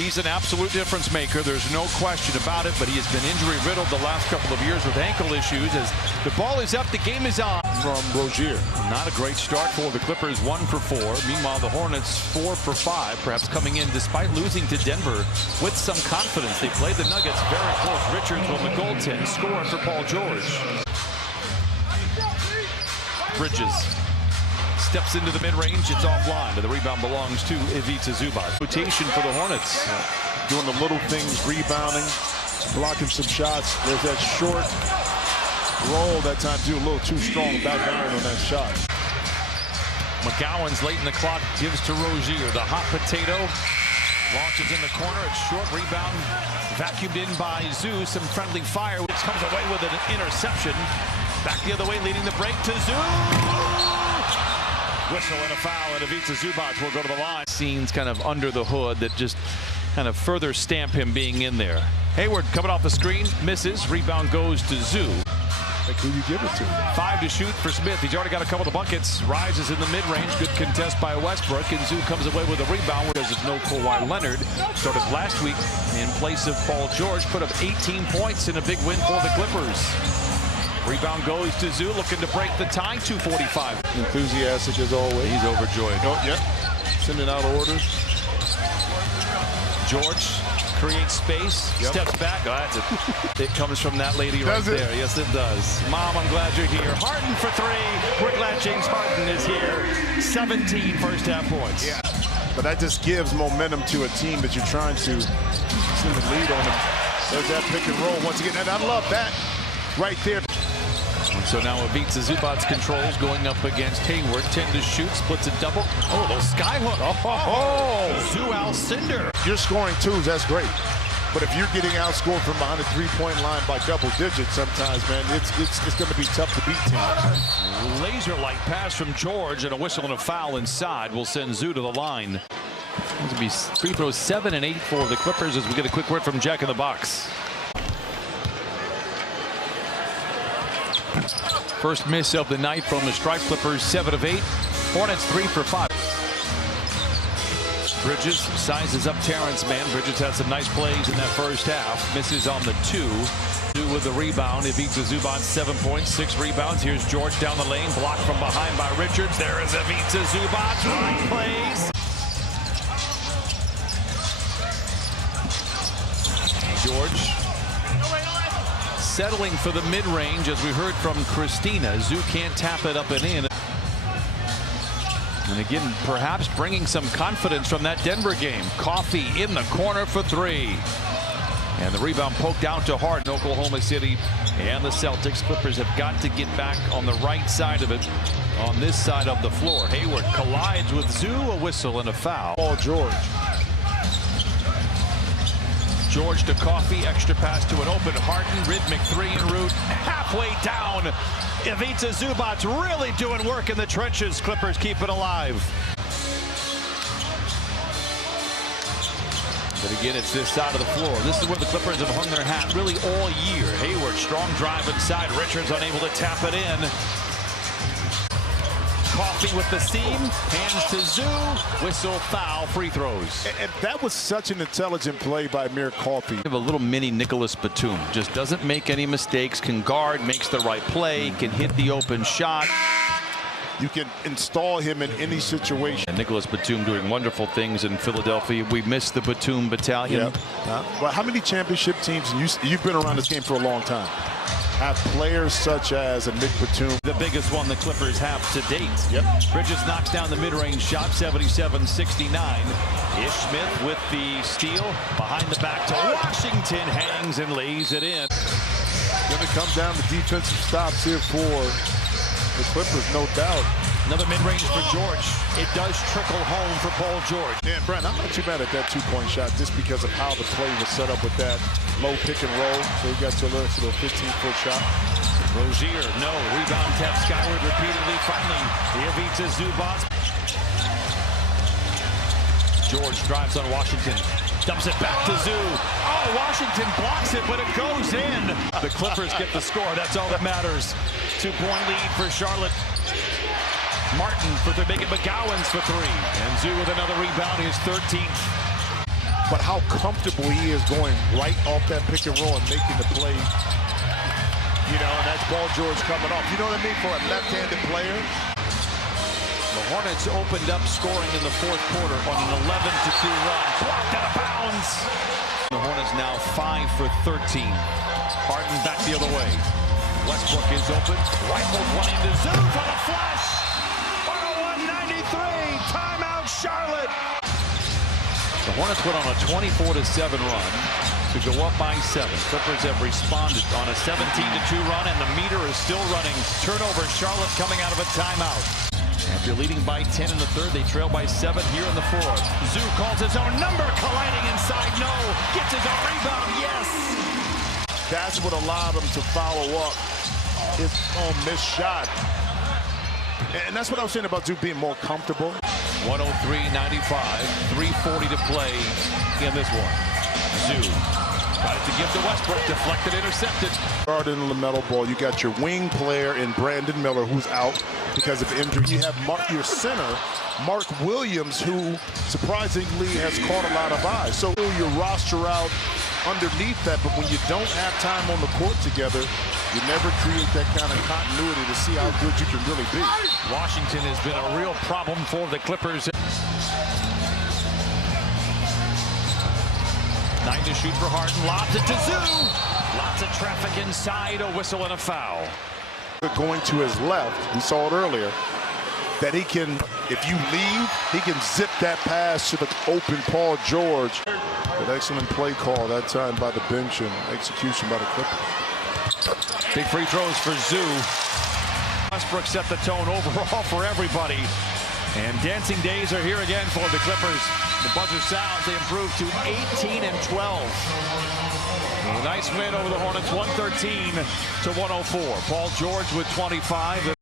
He's an absolute difference maker. There's no question about it, but he has been injury-riddled the last couple of years with ankle issues. As the ball is up, the game is on. From Rozier. Not a great start for the Clippers, 1 for 4. Meanwhile, the Hornets 4 for 5, perhaps coming in despite losing to Denver with some confidence. They played the Nuggets very close. Richards on the goaltend, scoring for Paul George. Bridges steps into the mid-range. It's offline, and the rebound belongs to Ivica Zubac. Rotation for the Hornets. Doing the little things, rebounding, blocking some shots. There's that short roll that time too, a little too strong back iron on that shot. McGowan's late in the clock, gives to Rozier. The hot potato launches in the corner. It's short rebound, vacuumed in by Zoo. Some friendly fire, which comes away with an interception. Back the other way, leading the break to Zoo. Whistle and a foul, and Ivica Zubac will go to the line. Scenes kind of under the hood that just kind of further stamp him being in there. Hayward coming off the screen, misses. Rebound goes to Zoo. Like who you give it to? 5 to shoot for Smith. He's already got a couple of buckets. Rises in the mid-range. Good contest by Westbrook. And Zoo comes away with a rebound because there's no Kawhi Leonard. Started last week in place of Paul George. Put up 18 points in a big win for the Clippers. Rebound goes to Zoo, looking to break the tie. 2:45. Enthusiastic as always. He's overjoyed. Oh, yep. Sending out orders. George creates space, steps back. Oh, that's it. It comes from that lady right there. Yes, it does. Mom, I'm glad you're here. Harden for 3. We're glad James Harden is here. 17 first-half points. Yeah. But that just gives momentum to a team that you're trying to send the lead on them. There's that pick and roll once again. And I love that right there. And so now Ivica Zubac controls, going up against Hayward. 10 to shoot, splits a double. Oh, little skyhook. Zoo Alcindor. You're scoring twos, that's great. But if you're getting outscored from behind the three-point line by double digits sometimes, man, it's going to be tough to beat teams. Laser-like pass from George, and a whistle and a foul inside will send Zoo to the line. This will be free throws 7 and 8 for the Clippers as we get a quick word from Jack in the Box. First miss of the night from the Stripe Clippers, 7 of 8. Hornets 3 for 5. Bridges sizes up Terrence Mann. Bridges had some nice plays in that first half. Misses on the 2. Zoo with the rebound. Ivica Zubac 7 points, 6 rebounds. Here's George down the lane, blocked from behind by Richards. There is Ivica Zubac. Right plays. George settling for the mid-range, as we heard from Christina. Zoo can't tap it up and in. And again, perhaps bringing some confidence from that Denver game. Coffee in the corner for 3. And the rebound poked out to Harden. Oklahoma City and the Celtics. Clippers have got to get back on the right side of it, on this side of the floor. Hayward collides with Zoo, a whistle and a foul. Paul George. George to Coffee, extra pass to an open Harden, rhythmic 3 en route, halfway down. Ivica Zubac really doing work in the trenches. Clippers keep it alive. But again, it's this side of the floor. This is where the Clippers have hung their hat really all year. Hayward, strong drive inside. Richards unable to tap it in. Coffee with the seam, hands to Zoo, whistle, foul, free throws. And that was such an intelligent play by Amir Coffee. We have a little mini Nicholas Batum. Just doesn't make any mistakes, can guard, makes the right play, can hit the open shot. You can install him in any situation. And Nicholas Batum doing wonderful things in Philadelphia. We missed the Batum battalion. Well, how many championship teams, you've been around this game for a long time, have players such as a Nick Batum? The biggest one the Clippers have to date. Bridges knocks down the mid-range shot, 77-69. Ish Smith with the steal. Behind the back to Washington, hangs and lays it in. Going to come down to defensive stops here for the Clippers, no doubt. Another mid-range for George. It does trickle home for Paul George. And Brent, I'm not too bad at that two-point shot just because of how the play was set up with that low pick and roll. So he got to a little 15-foot shot. Rozier, no. Rebound tap skyward repeatedly. Finally, Ivica Zubac. George drives on Washington. Dumps it back to Zoo. Oh, Washington blocks it, but it goes in. The Clippers get the score. That's all that matters. 2-point lead for Charlotte. Martin for the big McGowan's for 3. And Zoo with another rebound, his 13th. but how comfortable he is going right off that pick and roll and making the play. You know, and that's Paul George coming off. You know what I mean? For a left-handed player. The Hornets opened up scoring in the fourth quarter on an 11-2 run. Blocked out of bounds. The Hornets now 5 for 13. Harden back the other way. Westbrook is open. Rifled one into Zoo for the flush. 101-93. Timeout, Charlotte. The Hornets went on a 24-7 run to go up by 7. Clippers have responded on a 17-2 run, and the meter is still running. Turnover, Charlotte coming out of a timeout. After leading by 10 in the third, they trail by 7 here in the fourth. Zoo calls his own number, colliding inside. No, gets his own rebound. Yes. That's what allowed him to follow up his own missed shot. And that's what I was saying about Zoo being more comfortable. 103-95, 3:40 to play in this one. Zoo tried to give to Westbrook, deflected, intercepted. In the LaMelo Ball, you got your wing player in Brandon Miller, who's out because of injury. You have your center, Mark Williams, who surprisingly has caught a lot of eyes. So your roster out underneath that, but when you don't have time on the court together, you never create that kind of continuity to see how good you can really be. Washington has been a real problem for the Clippers. 9 to shoot for Harden, lobs it to Zoo. Lots of traffic inside, a whistle and a foul. Going to his left, we saw it earlier, that he can, if you leave, he can zip that pass to the open Paul George. An excellent play call that time by the bench and execution by the Clippers. Big free throws for Zoo. Westbrook set the tone overall for everybody. And dancing days are here again for the Clippers. The buzzer sounds, they improve to 18-12. A nice win over the Hornets, 113-104. Paul George with 25.